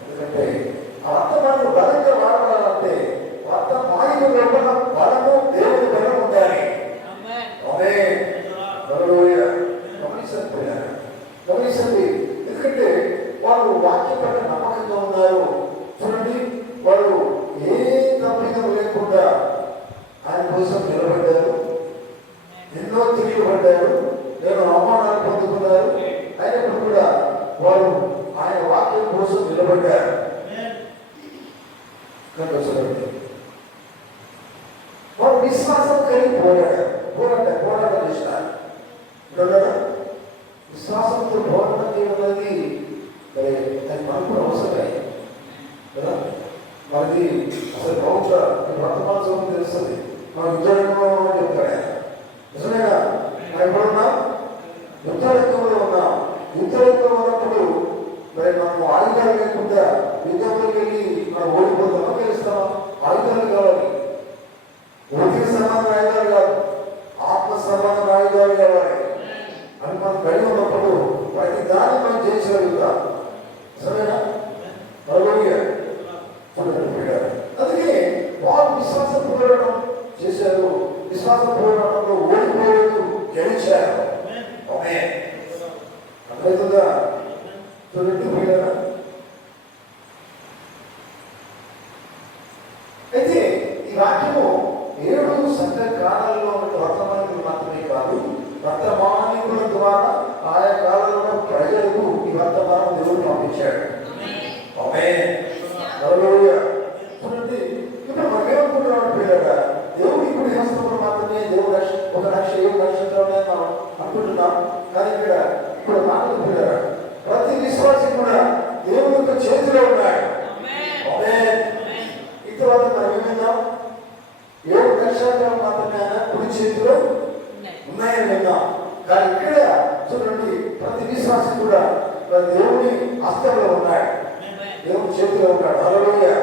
ఎందుకంటే ఆ వర్తమానం బలంగా వాడాలంటే వర్తమానిక లోపల బలము, దేవుడి బలం ఉండాలి. గమనించండి. ఎందుకంటే వారు వాక్యం పట్ల నమ్మకంగా ఉన్నారు. చూడండి, వారు ఏ తప్పిదం లేకుండా ఆయన కోసం నిలబడ్డారు. ఎన్నో తిరిగి పడ్డారు, నేను అవమానాలు పొందుకున్నారు. అయినప్పుడు కూడా వారు ఆయన వాక్యం కోసం నిలబడ్డారు. వారు విశ్వాసం కలిగి పోరాటం చేస్తారు. విశ్వాసంతో పోరాటం చేయడం అనేది అది మనకు అవసరమే కదా. మనది అసలు బహుశా వర్తమాన సమయం తెలుస్తుంది. మన యుద్ధరంగంలో ఉన్నామని చెప్తాడు. నిజమేనా? మనం ఎప్పుడున్నాం? యుద్ధరంగంలో ఉన్నాం. యుద్ధరంగంలో ఉన్నప్పుడు మరి మనం ఆయుధాలు లేకుండా యుద్ధంలోకి వెళ్ళి మనం ఓడిపోతామా, గెలుస్తామా? ఆయుధాలు కావాలి. భౌతిక సంబంధం ఆయుధాలు కాదు, ఆత్మ సంబంధం ఆయుధాలు కావాలి. అని మనం కలిగి ఉన్నప్పుడు వాటి దాన్ని మనం చేయించగలుగుతాం. సరేనా? అందుకే వారు విశ్వాస పోరాటం చేశారు. విశ్వాస పోరాటంలో ఓడిపోలేదు, గెలిచారు. అర్థమవుతుందా? చూడండి పోయారా? అయితే ఈ వాక్యము 7 సంఘ కాలాల్లో ఉన్న వర్తమానికులు మాత్రమే కాదు, వర్తమానికుల ద్వారా ఆయా కాలంలో ప్రజలకు ఈ వర్తమానం దేవుడు పంపించాడు. చూడండి, ఇప్పుడు మనం ఏమనుకుంటున్నాం పిల్లగా, దేవుడి ఇప్పుడు హస్తంలో మాత్రమే దేవుడు 1,07 నక్షత్రాలే మనం అనుకుంటున్నాం. కానీ ఇప్పుడు మాటలు పిల్లగా ప్రతి విశ్వాసం కూడా దేవుడి యొక్క చేతిలో ఉన్నాడు. ఇంతవరకు మనం ఏమైందాం? 7 నక్షత్రాలు మాత్రమే ఆయన కుడి చేతిలో ఉన్నాయని విన్నాం. కానీ ఇక్కడ చూడండి, ప్రతి విశ్వాసం కూడా దేవుని హస్తంలో ఉన్నాడు, దేవుని చేతిలో ఉన్నాడు. హల్లెలూయా.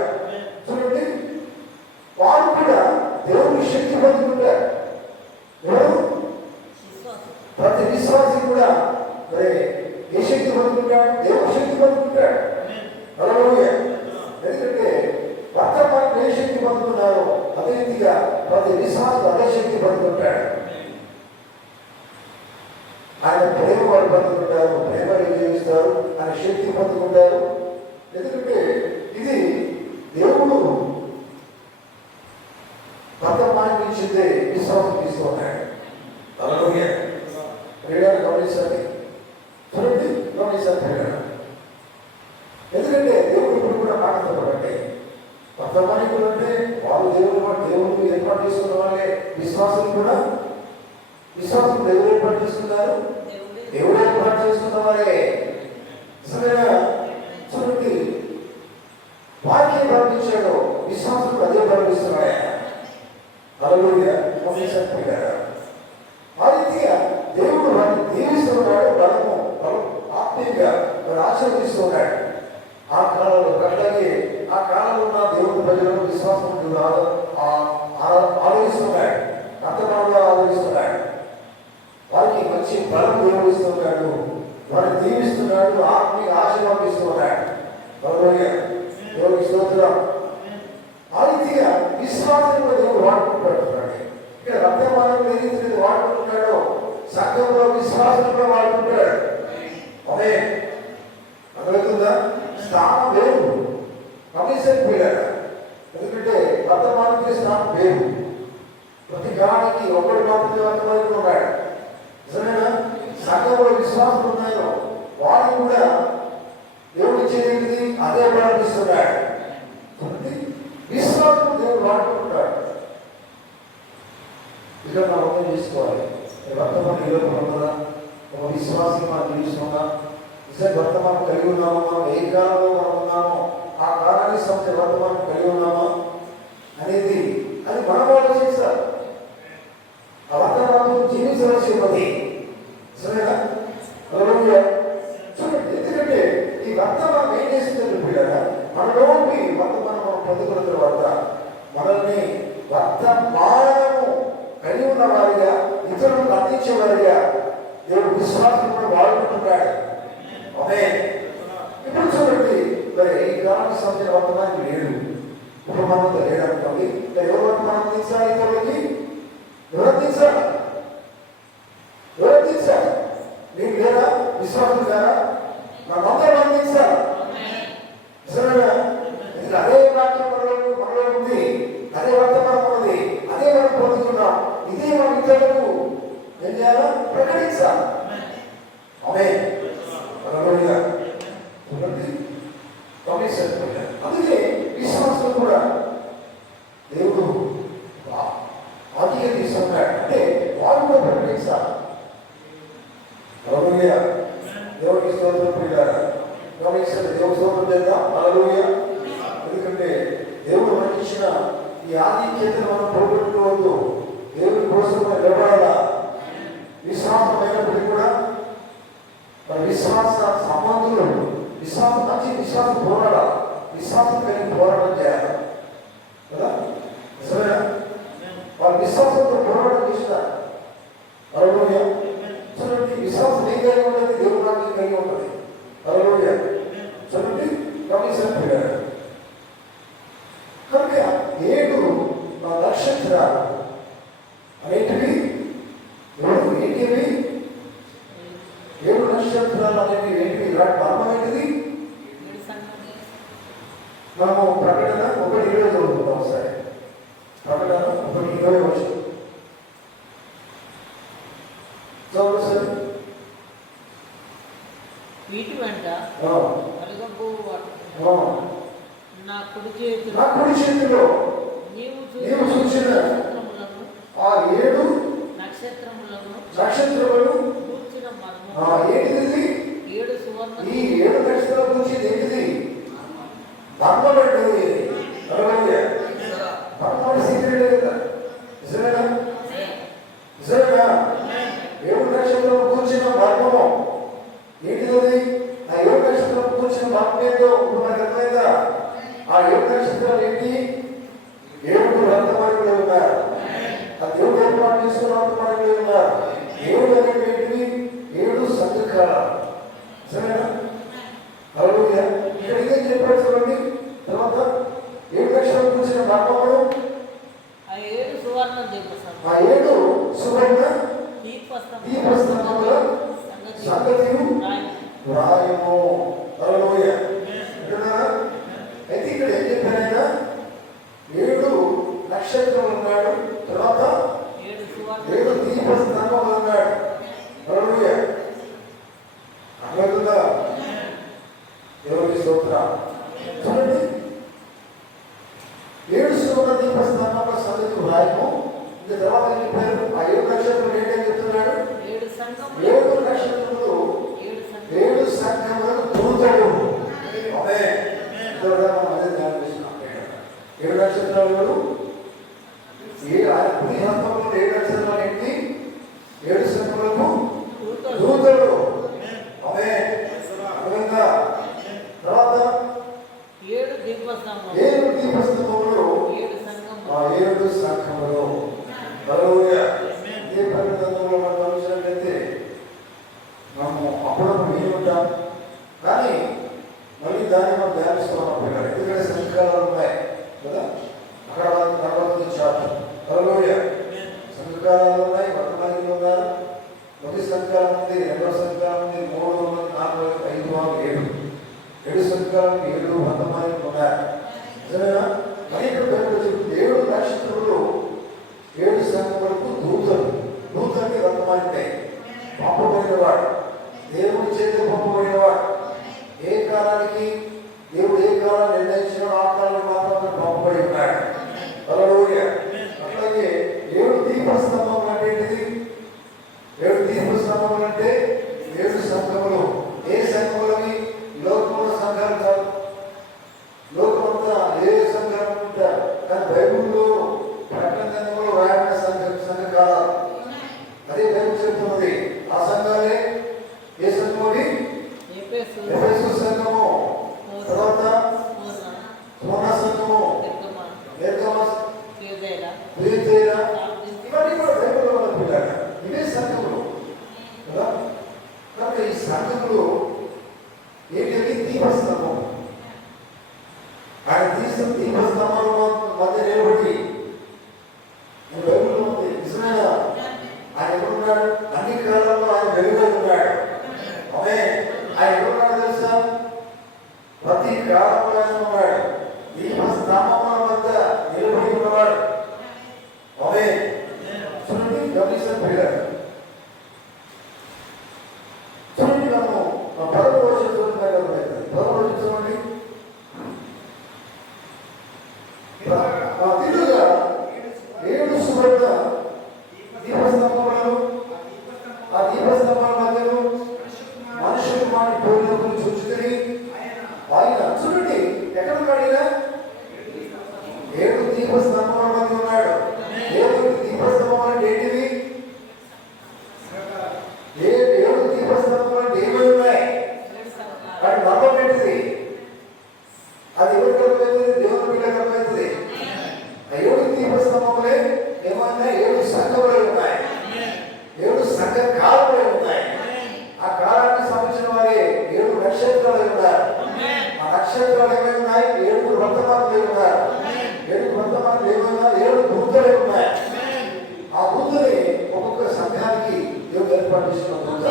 చూడండి, వారు కూడా దేవుని శక్తి పొందుకుంటారు. ప్రతి విశ్వాసి కూడా మరి ఏ శక్తి పొందుకుంటాడు? దేవుని శక్తి పొందుకుంటాడు. హల్లెలూయా. ఎందుకంటే వర్తమానం ఏ శక్తి పొందుకున్నారో అదే రీతిగా ప్రతి విశ్వాసం అదే శక్తి పొందుకుంటాడు. ఆయన ప్రేమ వారు పొందుకుంటారు, ప్రేమను జీవిస్తారు, ఆయన శక్తి పొందుకుంటారు. ఎందుకంటే ఇది దేవుడు వర్తమానం ఇచ్చిందే విశ్వాసం తీస్తూ ఉన్నాడు. హల్లెలూయా. ప్రియులారా, గమనించండి. చూడండి, గమనించండి ప్రియులారా. ఎందుకంటే దేవుడు ఇప్పుడు కూడా మాట్లాడతాడంటే వర్తమానికులు అంటే వారు దేవుడు ఏర్పాటు చేసుకున్న వాళ్ళే. విశ్వాసం కూడా విశ్వాసం దేవుడు ఏర్పాటు చేసుకున్నారు, దేవుడు ఏర్పాటు చేసుకున్న వారే. సరేనా? చూడండి, వాక్యం ప్రారంభించాడు, విశ్వాసం అదే ప్రారంభిస్తున్నాడు. హల్లెలూయా. ఆ రీతిగా దేవుడు వారిని దీవిస్తున్నాడు, బలం ఆత్మీయంగా వారు ఆశీర్వదిస్తున్నాడు. ఆ కాలంలో అట్లాగే ఆ కాలంలో ఉన్న దేవుడి ప్రజలను విశ్వాసం ఆలోచిస్తున్నాడు, అంతమానంగా ఆలోచిస్తున్నాడు. వారికి మంచి బలం దేవుడు ఇస్తున్నాడు, వారిని దీవిస్తున్నాడు, ఆత్మీయ ఆశీర్వాదిస్తున్నాడు. దేవుడికి స్తోత్రం. ఆ రీతిగా విశ్వాసం దేవుడు వాడుకుంటున్నాడు. ఇక్కడ వర్తమానంలో ఏ రీతి వాడుకుంటున్నాడు స్థానం వేరు. కమిషన్ పీడారు. ఎందుకంటే వర్తమానికి స్థానం వేరు. ప్రతి కాలానికి ఒకటి మాత్రమే వర్తమానికి ఉన్నాడు. నిజమేనా? సంఘంలో విశ్వాసం ఉన్నాయో వారిని కూడా దేవుడు ఇచ్చేది అదే ప్రారంభిస్తున్నాడు. విశ్వాసం దేవుడు వాడుకుంటాడు. ఇక్కడ మనం అర్థం చేసుకోవాలి. వర్తమానం ఇవ్వకుండా ఒక విశ్వాసం మనం జీవిస్తున్నా నిజంగా వర్తమానం కలిగి ఉన్నామో, మనం ఏ కాలంలో మనం ఉన్నామో ఆ కాలానికి సంబంధించిన వర్తమానం కలిగి ఉన్నామా అనేది అది మనం ఆలోచించాలి. ఆ వర్తమానం జీవించవలసి ఉన్నది. సరేనా? చూడండి, ఎందుకంటే ఈ వర్తమానం ఏం చేసిందంటే పిల్లగా మనలోకి వర్తమానం మనం పొందుకున్న తర్వాత మనల్ని వర్తమానము కలిగి ఉన్న వారిగా, ఇతరులకు అందించే వారిగా దేవుడు విశ్వాసం కూడా వాడుకుంటున్నాడు. ఆమేన్. ఇప్పుడు చూడండి, మరి ఈ కాలానికి సంబంధించిన వర్తమానం లేడు. ఇప్పుడు మనతో లేదనుకోండి, ఎవరు వర్తమానం అందించాలి? ఇతరులకి ఎవరు అందించాలి? ఎవరు అందించాలి? నీకు లేదా? విశ్వాసం కదా? మనందరం అందించాలి. సరేనా? అదే వాక్యం మనలో ఉంది, అదే వర్తమానం ఉన్నది, అదే మనం పొందుతున్నాం. ఇదే మనం ఇతరులకు ఏం చేయాలా? ప్రకటించాలి. ఆమేన్. అందుకే విశ్వాసం కూడా దేవుడు అధిక తీసుకున్నాడు. అంటే వారు కూడా ప్రకటించాలి. హల్లెలూయా. దేవుడికి స్తోత్రం పిల్లారా. గమనించండి, దేవుడు స్తోత్రం చేద్దాం. హల్లెలూయా. ఎందుకంటే దేవుడు మనకి ఇచ్చిన ఈ ఆధిక్యతను మనం పోగొట్టుకోవద్దు. దేవుడి కోసం నిలబడాలా. విశ్వాసమైనప్పటికీ కూడా మన విశ్వాస సంబంధులు విశ్వాసం మంచి విశ్వాసం పోరాడాలి. విశ్వాసం కలిగి పోరాటం చేయాలి కదా? నిజమేనా? వాళ్ళ విశ్వాసంతో పోరాటం చేస్తారు. హల్లెలూయా. చూడండి, విశ్వాసం ఏం కలిగి ఉంటుంది? దేవుడు నాకు కలిగి ఉంటుంది. హల్లెలూయా. చూడండి, కమిషన్ పెట్టారు. కనుక 7 నక్షత్రాలు అనేటివి ఏంటివి? 7 నక్షత్రాలు అనేవి ఏంటివి? ఇలాంటి మర్మం ఏంటిది? మనము ప్రకటన 1:20 చదువుకుందాం ఒకసారి. ప్రకటన 1:20 వచ్చింది. చదువు సార్. వీటి వెంట నా కుడి చేతిలో నీవు చూసిన ఆ 7 నక్షత్రములను కూర్చిన మర్మం. ఏంటిది? 7 సువర్ణ. ఈ 7 నక్షత్రాల గురించి ఏంటిది? మర్మం. సీక్రెట్ కదా? నిజమేనా? నిజమేనా? 7 నక్షత్రాలు కూర్చిన మర్మము ఏంటిది? ఆ 7 నక్షత్రాలు కూర్చిన మర్మం ఏంటో ఇప్పుడు మనకు అర్థమైందా? ఆ 7 నక్షత్రాలు ఏంటి? 7 వర్తమానికులు ఉన్నారు. ఆ దేవుడు ఏర్పాటు చేసుకున్న వర్తమానికులు ఉన్నారు. 7 అనేవి ఏంటివి? 7 సంఘకాలాలు. సరేనా? హల్లెలూయా. ఇక్కడ ఏం చెప్పాడు చూడండి. తర్వాత 7 నక్షత్రాలు కూర్చిన మర్మములు ఆ 7 సువర్ణ దీపస్తంభములు. ఆ 7 సువర్ణ దీపస్తంభముల సంగతియు రాయము. హల్లెలూయా. అయితే ఇక్కడ ఏం చెప్పారైనా? 7 నక్షత్రాలు ఉన్నాడు. తర్వాత 7 దీపస్తంభములు ఉన్నాడు. హల్లెలూయా. అర్థమవుతుందా? దేవుని స్తోత్రం. చూడండి, 7 సువర్ణ దీపస్తంభముల సంగతి రాయము. ఇంకా తర్వాత ఏం చెప్పారు? ఆ 7 నక్షత్రాలు ఏంటని చెప్తున్నాడు? 7 నక్షత్రములు 7 సంఘములను దూతలు. ఆమేన్. అదే ధ్యానం చేస్తున్నాం. 7 నక్షత్రాలు కుడి హస్తంలో 7 నక్షత్రాలు ఏంటి? 7 సంఘములకు దూతలు. ఆమేన్. అర్థమైందా? తర్వాత 7 దీపస్తంభములు 7 సంఘములు. హల్లెలూయా. ఏ ప్రకటనలో మనం గమనించినట్లయితే మనము అప్పుడప్పుడు విని ఉంటాం, కానీ మళ్ళీ దాన్ని మనం ధ్యానిస్తున్నాం. ఎందుకంటే సంఘకాలాలు ఉన్నాయి కదా? అక్కడ నడవతుంది చాటు. హల్లెలూయా. సంఘకాలాలు ఉన్నాయి, వర్తమానికులు ఉన్నారు. మొదటి సంఘకాలం ఉంది, రెండవ సంఘకాలం ఉంది, 3 4 5 6 7 సంఘకాలం అదే సంఘం ఉంటారు. కానీ బైబిల్లో ప్రకటన గ్రంథంలో రాయబడిన సంఘం కాదు. అదే బైబిల్ చెప్తున్నది. ఆ సంఘాలే ఏ సంఘం? ఎఫెసు సంఘము, తర్వాత స్మరణ సంఘము, ఇవన్నీ కూడా బైబిల్లో పిల్లాక ఇవే సంఘములు కదా. కనుక ఈ సంఘములు ఏంటి? దీపస్తంభం. ఆయన దీపస్తంభాల మధ్య నిలబడి బైబిల్లో ఉంది. నిజమైన ఆయన ఎక్కడున్నాడు? అన్ని కాలంలో ఆయన వెలుగులో ఉన్నాడు. ఆమె ఆయన ఎక్కడున్నాడు తెలుసా? ప్రతి కాలంలో ఆయన ఉన్నాడు. దీపస్తంభముల వద్ద నిలబడి ఉన్నవాడు. ఆమె చూడండి, గమనించండి పిల్లలు. చూడండి, మనము 10వ వచనం చూడండి. 10వ వచనం చూడండి. తిరుగా 7 సువర్ణ దీపస్తంభములను, ఆ దీపస్తంభాల మధ్యలో మనుష్య కుమారుని పోలికను చూచుకొని ఆయన చూడండి ఎక్కడ ఉన్నాడు? 7 దీపస్తంభాల మధ్య ఉన్నాడు. 7 దీపస్తంభాలు అంటే ఏంటివి? 7 దీపస్తంభాలు అంటే ఏమై ఉన్నాయి? వాటి మతం ఏంటిది? అది ఎవరికి అర్థమవుతుంది? దేవుని పిల్లకి అర్థమవుతుంది. ఆ 7 దీపస్తంభములే ఏమన్నా 7 సంఘములే ఉన్నాయి. 7 సంఘ కాలములే ఉన్నాయి. ఆ కాలానికి సంబంధించిన వారే 7 నక్షత్రాలు ఉన్నారు. ఆ నక్షత్రాలు ఏమై ఉన్నాయి? 7 వర్తమానాలు ఉన్నారు. 7 వర్తమానాలు ఏమైనా 7 దూతలే ఉన్నాయి. ఆ దూతని ఒక్కొక్క సంఘానికి దేవుడు ఏర్పాటు చేసిన దూత.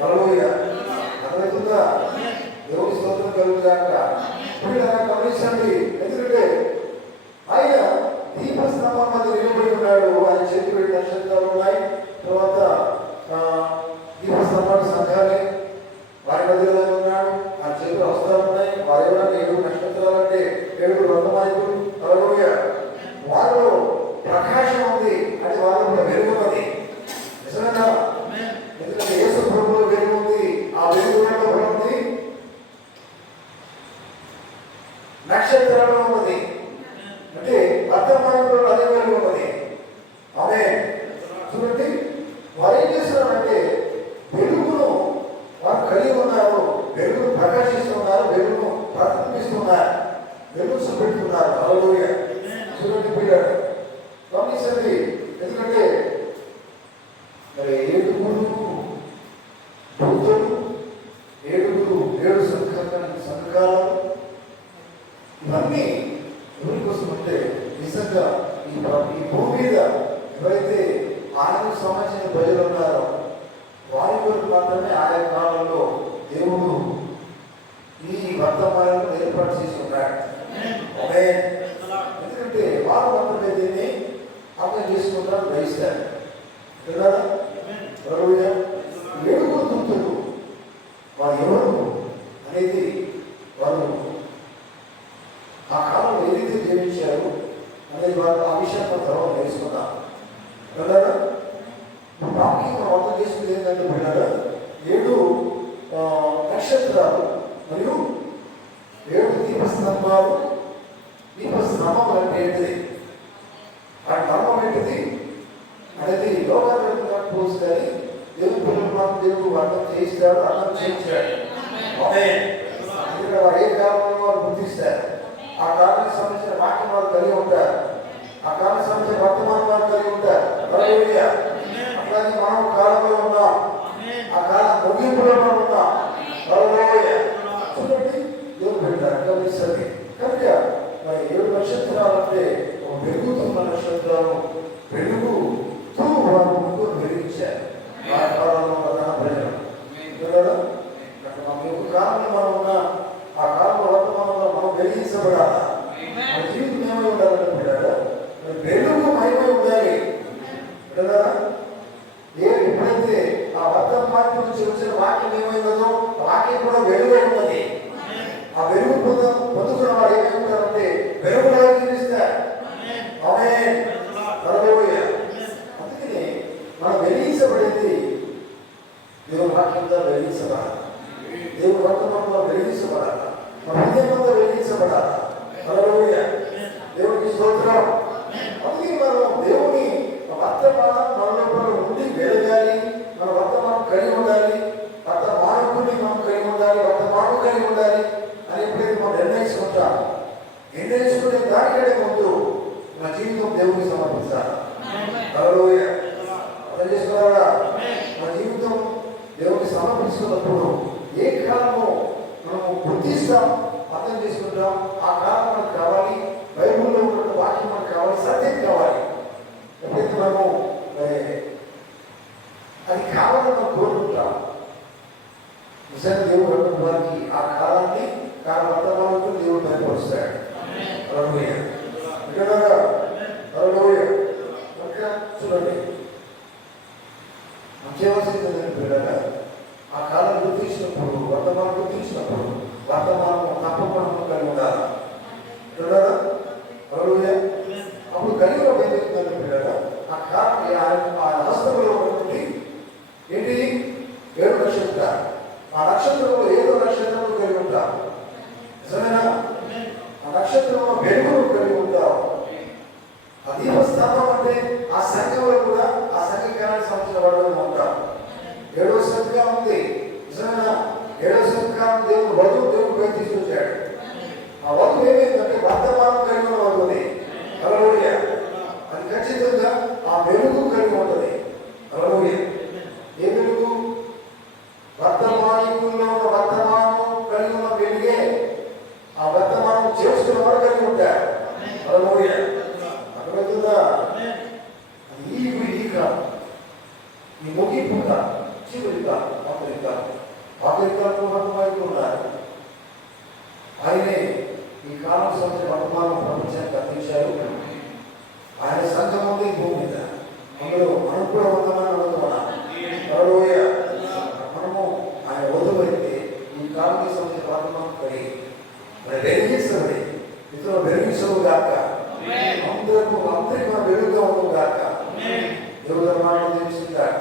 హల్లెలూయా. అర్థమవుతుందా? దేవుని స్తోత్రం కలుగుగాక. గమనించండి, ఎందుకంటే ఆయన దీపస్తంభం మధ్య నిలబడి ఉన్నాడు. ఆయన చేతి నక్షత్రాలు ఉన్నాయి. తర్వాత దీపస్తంభాలు సంఘాలే వారి మధ్యలో ఉన్నాడు. ఆ చేతులు హస్తాలు ఉన్నాయి. వారు ఎవరైనా 7 నక్షత్రాలు అంటే 7 వర్తమానికులు. హల్లెలూయా. వారిలో ప్రకాశం ఉంది. అంటే వారిలో కూడా వెలుగు ఉన్నది. నిజమేనా? ఎందుకంటే యేసు ప్రభువులో వెలుగు ఉంది. ఆ వెలుగు ఉంది, నక్షత్రాలు ఉన్నది. అంటే వర్తమానికులు అదే వెలుగు ఉన్నది. ఆమె చూడండి, వారు ఏం చేస్తున్నారంటే వెలుగును వారు కలిగి ఉన్నారు. వెలుగును ప్రకాశిస్తున్నారు. వెలుగును ప్రతిబింబిస్తున్నారు. వెలుగు చూపెడుతున్నారు. హల్లెలూయా. చూడండి పిల్లలు, గమనించండి. ఎందుకంటే మరి 7 దూతలు, 7 సంఘకాలు, ఇవన్నీ ఎవరి కోసం అంటే నిజంగా ఈ భూమి మీద ఎవరైతే ఆయనకు సంబంధించిన ప్రజలు ఉన్నారో వారి కొరకు మాత్రమే ఆయా కాలంలో దేవుడు ఈ వర్తమానాలను ఏర్పాటు చేసి ఉన్నాడు. ఎందుకంటే వారు మాత్రమే దీన్ని అర్థం చేసుకుంటారు, గ్రహిస్తారు కదా. 7 దూతలు వారు ఎవరు అనేది వారు ఆ కాలంలో ఏదైతే జీవించారు అనేది వారు ఆ విషయాన్ని తర్వాత తెలుసుకున్నాం కదా. ప్రాముఖ్యంగా అర్థం చేసుకునేది ఏంటంటే పిల్లలు 7 నక్షత్రాలు మరియు 7 దీపస్తంభాలు. దీపస్తంభం అంటే ఏంటిది? ఆ మర్మం ఏంటిది అనేది లోకాన్ని పోస్తారని దేవుని పిల్లలు మాత్రం దేవుడు అర్థం చేయిస్తాడు, అర్థం చేయించాడు. వారు ఏ కాలంలో వారు గుర్తిస్తారు. ఆ కాలానికి సంబంధించిన వాక్యం వారు కలిగి ఉంటారు. ఆ కాలానికి సంబంధించిన వర్తమానం వారు కలిగి ఉంటారు. అట్లాగే మనం కాలంలో ఉన్నాం. ఆ కాలం ముగింపులో మనం ఉన్నాం. చూడండి, దేవుడు పెట్టారు. గమనించండి. కనుక మరి 7 నక్షత్రాలు అంటే వెలుగుతున్న నక్షత్రాలు. వెలుగుతూ వారు ముగ్గురు వెలిగించారు ఆ కాలంలో ప్రజలు. మన యొక్క కాలంలో మనం ఉన్న ఆ కాలంలో వర్తమానంలో మనం వెలిగించబడాలా? మన జీవితం ఏమై ఉండాలంటే పిల్లలు వెలుగు మహిమై ఉండాలి కదా. ఎప్పుడైతే ఆ వర్తమానం నుంచి వచ్చిన వాక్యం ఏమైందో వాక్యం కూడా వెలుగు ఉన్నది. ఆ వెలుగు పొందుకున్న వారు ఏమై ఉంటారంటే వెలుగులాగా జీవిస్తారు. అందుకని మనం వెలిగించబడేది దేవుని వాక్యంగా వెలిగించబడాలి. దేవుని వర్తమానంలో వెలిగించబడాలి. మన హృదయంతో వెలిగించబడాలి. మన జీవితం దేవుడికి సమర్పిస్తారు. ఆమేన్. హల్లెలూయా. అర్థం చేసుకున్నారా? మన జీవితం దేవుడికి సమర్పించుకున్నప్పుడు ఏ కాలము మనం గుర్తిస్తాం, అర్థం చేసుకుంటాం. ఆ కాలం మనకు కావాలి, బైబిల్లో ఉన్న వాక్యం మనకు కావాలి, సత్యం కావాలి. ఎప్పుడైతే మనము అది కావాలని మనం కోరుకుంటాం, నిజంగా దేవుడు అటువంటి వారికి ఆ కాలాన్ని వర్తమానంతో దేవుడు బయటపరుస్తాడు. హల్లెలూయా. వింటున్నారా? హల్లెలూయా. కనుక చూడండి, చేయవలసింది ఏంటంటే పిల్లగా ఆ కాలం గుర్తించినప్పుడు, వర్తమానం గుర్తించినప్పుడు వర్తమానం తప్పకుండా కలిగి ఉండాలి. వింటున్నారా? హల్లెలూయా. అప్పుడు కలిగి ఒక ఏం చెప్తుందంటే పిల్లగా ఆ కాలం ఆ హస్తంలో ఉన్నటువంటి ఏంటి 7 నక్షత్రాలు. ఆ నక్షత్రంలో 7 నక్షత్రంలో కలిగి ఉంటారు. నిజమేనా? ఆ నక్షత్రంలో వెలుగును కలిగి ఉంటారు. ఆ దీపస్తంభం అంటే ఆ సంఘంలో కూడా ఆ సంఘకారానికి సంబంధించిన వాళ్ళు ఉంటారు. 7వ సంఘం ఉంది. నిజమేనా? 7వ సంఘం దేవుడు దేవుడు పైకి తీసుకొచ్చాడు. ఆ వధువు ఏమైందంటే వర్తమానం కలిగి ఉన్న వధువుని. హల్లెలూయా. అది ఖచ్చితంగా ఆ వెలుగు కలిగి ఉంటుంది. హల్లెలూయా. ఏ వెలుగు? వర్తమానంలో ఉన్న వర్తమానం కలిగి ఉన్న వెలుగే ఆ వర్తమానం చేసుకున్న వాడు కలిగి ఉంటారు. హల్లెలూయా. అర్థమవుతుందా? ఈ కాలం, ఈ ముగింపు కాలం, చివరి కాలం, ఆఖరి కాలంలో వర్తమానం ఉన్నారు. ఆయనే ఈ కాలం సంబంధించిన వర్తమానం ప్రపంచానికి అందించారు. ఆయన సంఘం ఉంది ఈ భూమి మీద. అందులో మనం కూడా వర్తమానం అందుకున్నాం. హల్లెలూయా. మనము ఆయన వధువైతే ఈ కాలానికి సంబంధించిన వర్తమానం కలిగి మరి వెలిగిస్తుంది. ఇతరులు వెలిగించవు గాక, అందరికి మనం వెలుగుగా ఉండవు గాక, దేవుడు మాటలు తెలిసింది గాక.